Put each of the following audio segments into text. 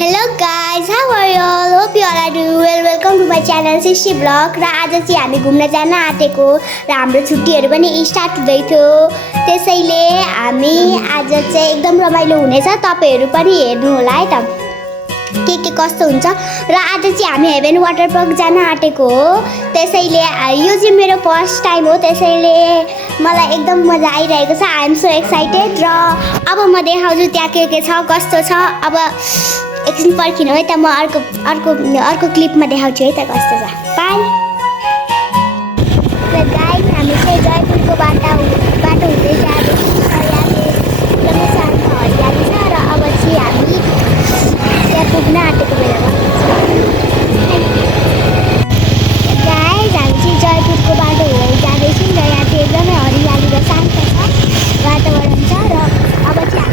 Hello guys, how are you all? Hope you all are doing well. Welcome to my channel Sishi Vlog. र आज चाहिँ हामी घुम्न जान आँटेको र हाम्रो छुट्टीहरू पनि स्टार्ट हुँदै थियो। त्यसैले हामी आज चाहिँ एकदम रमाइलो हुनेछ। तपाईहरु पनि हेर्नु होला है त के कस्तो हुन्छ। र आज चाहिँ हामी हेभन वाटर पार्क जान आँटेको हो। त्यसैले यो चाहिँ मेरो फर्स्ट टाइम हो। त्यसैले मलाई एकदम मजा आइरहेको छ। I am so excited. र अब म देखाउँछु त्यहाँ के छ कस्तो छ। अब एकछिन पर्खिनु है त, म अर्को क्लिपमा देखाउँछु है त कस्तो छ। बाइ। र गाइस हामी चाहिँ जयपुरको बाटो हुँदै जाँदैछौँ। यहाँ एकदमै शान्त हरियाली छ। र अब चाहिँ हामी त्यहाँ पुग्न आँटेको बेलामा गाइस हामी चाहिँ जयपुरको बाटो हुँदै जाँदैछौँ। र यहाँ चाहिँ एकदमै हरियाली र शान्त छ वातावरण छ। र अब चाहिँ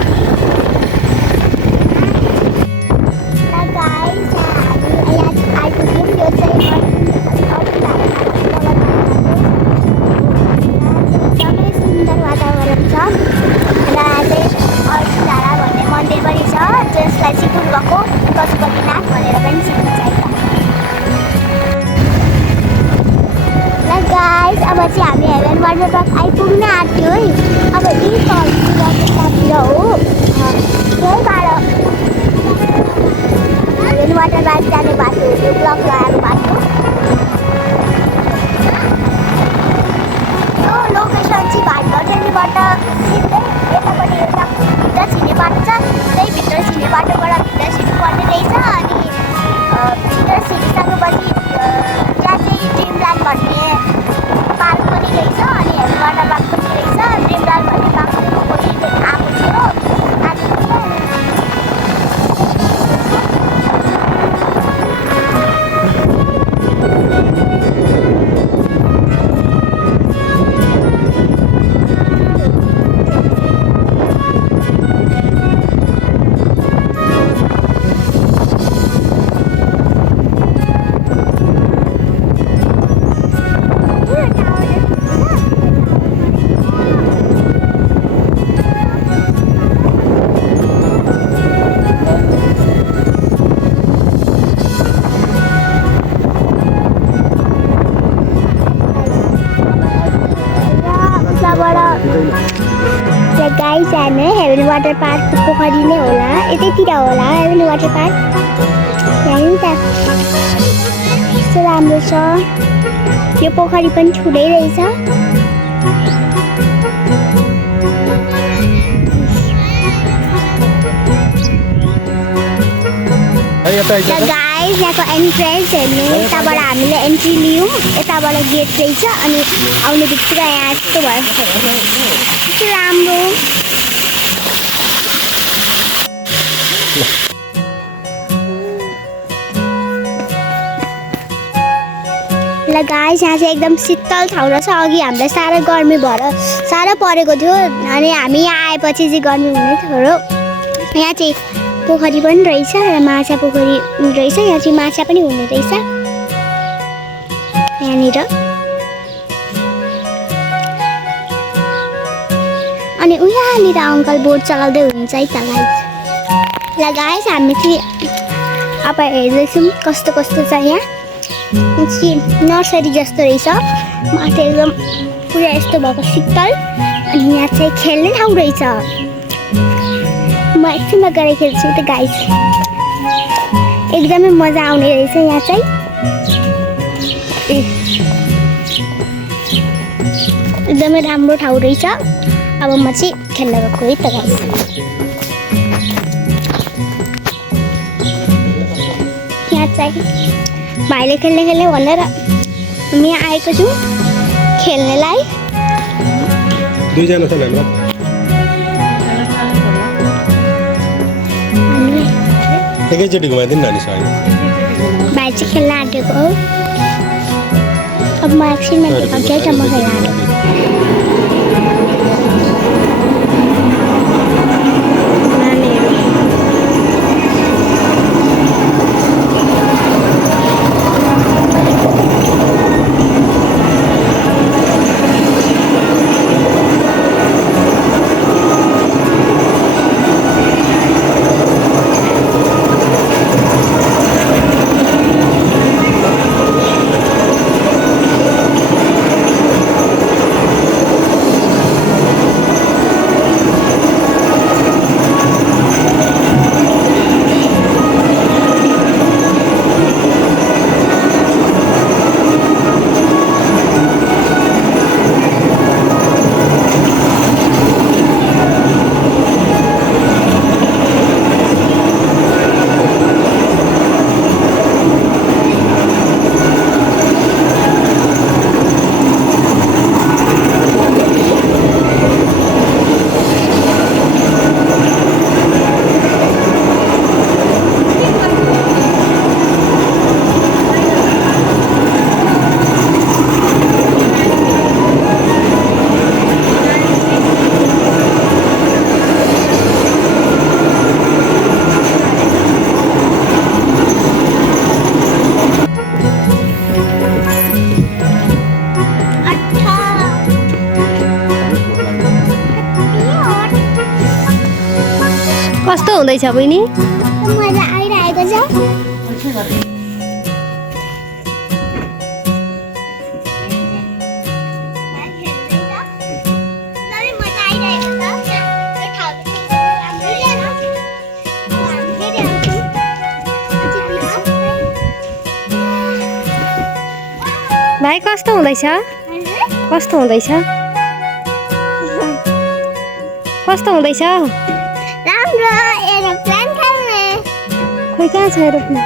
अब चाहिँ हामी हेभन वाटर पार्क आइपुग्न आँट्यो है। अब यही तलतिर हो त्यहीबाट हेभन वाटर पार्क जाने बाटो हो त्यो ब्लक लगाएको बाटो। यो लोकेसन चाहिँ भाटघटेरीबाट सिधै यतापट्टि एउटा भित्र छिर्ने बाटो छ। त्यही भित्र छिर्ने बाटोबाट भित्र छिर्नुपर्ने रहेछ। अनि भित्र छिरिसकेपछि त्यहाँ चाहिँ ड्रिमल्यान्ड भन्ने पार्क पनि रहेछ। अनि हेभन वाटर पार्क पनि रहेछ। ड्रिमल्यान्ड भन्ने पार्क पनि आएको थियो आज गाइस जाने हेभन वाटर पार्क पोखरी नै होला, यतैतिर होला हेभन वाटर पार्क। यहाँ नि त कस्तो राम्रो छ। यो पोखरी पनि ठुलै रहेछ। गाइस यहाँको एन्ट्रेन्स हेर्नु, यताबाट हामीले एन्ट्री लियौँ। यताबाट गेट रहेछ। अनि आउने बित्तिकै यहाँ यस्तो भयो, कस्तो राम्रो। ल गाइस यहाँ चाहिँ एकदम शीतल ठाउँ रहेछ। अघि हामीलाई साह्रो गर्मी भएर साह्रो परेको थियो। अनि हामी यहाँ आएपछि चाहिँ गर्मी हुने थोरो। यहाँ चाहिँ पोखरी पनि रहेछ र माछा पोखरी रहेछ। यहाँ चाहिँ माछा पनि हुने रहेछ यहाँनिर। अनि उहाँनिर अङ्कल बोट चलाउँदै हुनुहुन्छ है त गाइस। ल गाइस हामी चाहिँ अब हेर्दैछौँ कस्तो कस्तो छ। यहाँ नर्सरी जस्तो रहेछ। माथि एकदम पुरा यस्तो भएको शीतल। अनि यहाँ चाहिँ खेल्ने ठाउँ रहेछ। म एकछिनमा गएर खेल्छु त गाइस। एकदमै मजा आउने रहेछ यहाँ चाहिँ। एकदमै राम्रो ठाउँ रहेछ। अब म चाहिँ खेल्न गएको है त गाइस। यहाँ चाहिँ भाइले खेल्ने भनेर म यहाँ आएको छु खेल्नेलाई। दुईजना छन् हाम्रो। एकैचोटि घुमाइदिनु नानी सही। भाइ चाहिँ खेल्न आँटेको हो। अब म एकछिनमा देखाउँछु है त म खेल्न आँटेको। हुँदैछ बहिनी? मजा आइरहेको छ। भाइ कस्तो हुँदैछ? कस्तो हुँदैछ? कस्तो हुँदैछ? राम्रो एरोप्लेन खेल्ने। खोइ कहाँ छ एरोप्लेन?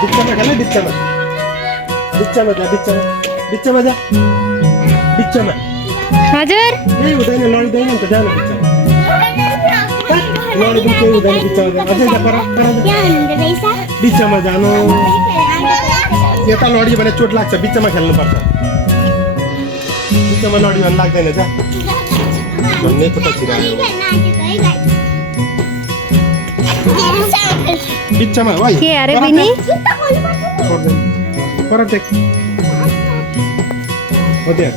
बिच्चामा खेल बिच्चामा बिच्चामा जा बिच्चामा बिच्चामा जा बिच्चामा हजुर केही हुँदैन लडिँदैन नि त जानु बिच्चामा लडिँदैन केही हुँदैन बिच्चामा जा अझै जा पर यहाँ हुनुहुँदो रहेछ। बिच्चामा जानु यता लडियो भने चोट लाग्छ बिच्चामा खेल्नुपर्छ बिच्चामा लडियो भने लाग्दैन जा भन्ने खुट्टा छिरायो बिच्चामा भाइ के अरे बहिनी? पर टेक हो त्यहाँ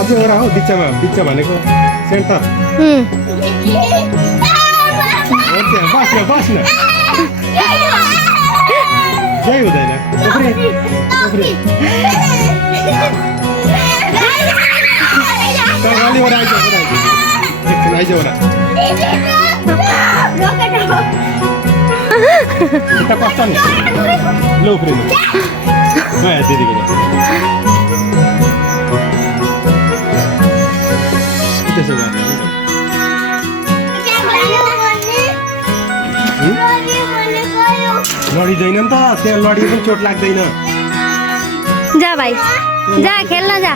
अझै एउटा हो बिच्चामा बिच्चा भनेको सेन्टर हो त्यहाँ बस्न बस्न केही हुँदैन उफ्री उफ्री अलिबाट आइज एकछिन आइज एउटा यता कस्छ नि ल उफ्रिनु गयो दिदीको त्यसो गर्नु लडिँदैन नि त त्यहाँ लडियो पनि चोट लाग्दैन जा भाइ जा खेल्न जा।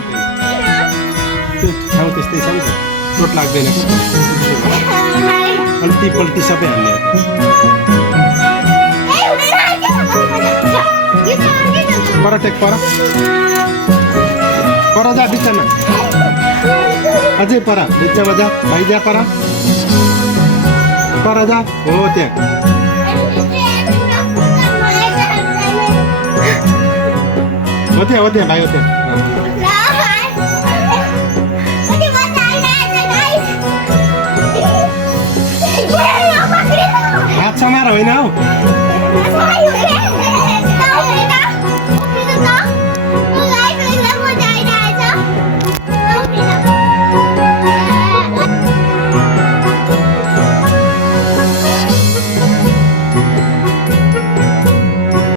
त्यो ठाउँ त्यस्तै छ नि त चोट लाग्दैन अनि ती पल्टी सबै हान्ने पर टेक पर जा बिचमा अझै पर बिचमा जा भाइ जा पर जा हो त्यहाँ हो त्यहाँ भाइ हो त्यहाँ हात समाएर होइन हौ